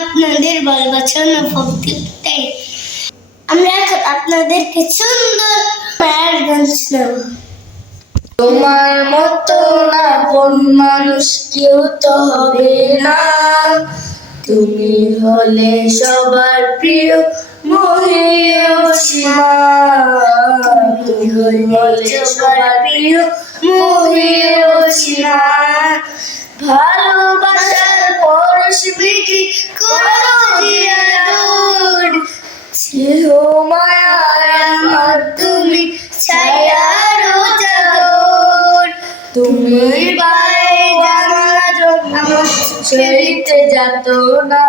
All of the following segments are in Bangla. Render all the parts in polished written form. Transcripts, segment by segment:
আপনাদের ভালোবাসার ভক্তিতে আমরা এখন আপনাদেরকে সুন্দর মায়ের গান শোনাবো। তোমার মতো আপন মানুষ কেউ তো হবে না, তুমি হলে সবার প্রিয় মহিয়সীমা। তুমি হলে সবার প্রিয় মহিয়সীমা। ভালোবাসার পরশ বিধি করো দিয়া দূর, স্নেহ মায়ায় আমার তুমি ছায়ার চাদর। তুমি বাইরে জানা আমার ছেড়িতে যেত না,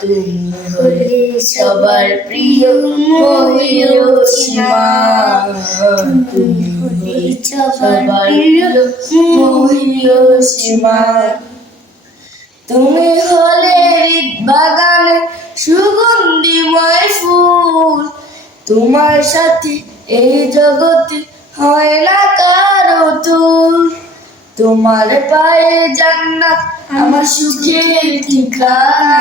তুমি হলে সবার প্রিয় মহিয়সীমা। তুমি হলে সবার প্রিয় মহিয়সীমা। তুমি হলে হৃদ বাগানে সুগন্ধিময় ফুল, তোমার সাথে এই জগতে হয় না কারো তুল। তোমার পায়ে জান্নাত আমার সুখের ঠিকানা,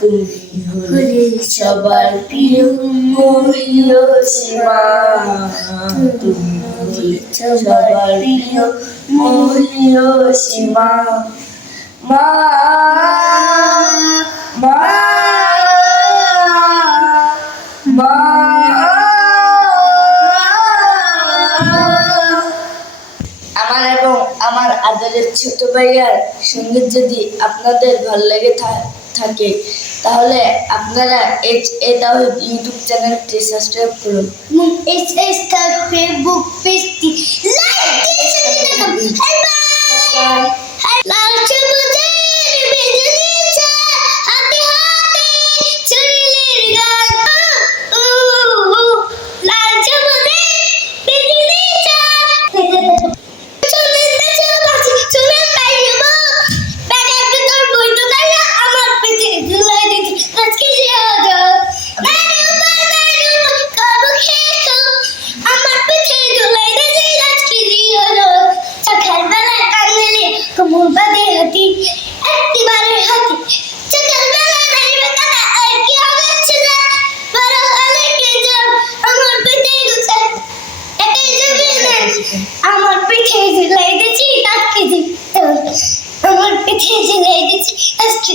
তুমি হলে সবার প্রিয় মহিয়সীমা। তুমি হলে সবার প্রিয় মহিয়সীমা। মা মা মা আমার এবং আমার আদরের ছোট ভাইয়ার সঙ্গীত যদি আপনাদের ভালো লেগে থাকে তাহলে আপনারা তাওহীদ ইউটিউব চ্যানেলটি সাবস্ক্রাইব করুন এবং তার ফেসবুক পেজটি লাইক দিয়ে সাথে থাকুন। লাল সবুজের বেজনি চা হাতে হাতে চুরিলের গান, লাল সবুজের বেজনি চা আমার পিঠে ঝুলাই দিচ্ছি আজকে আমার পিঠে ঝুলাই দিচ্ছি আজকে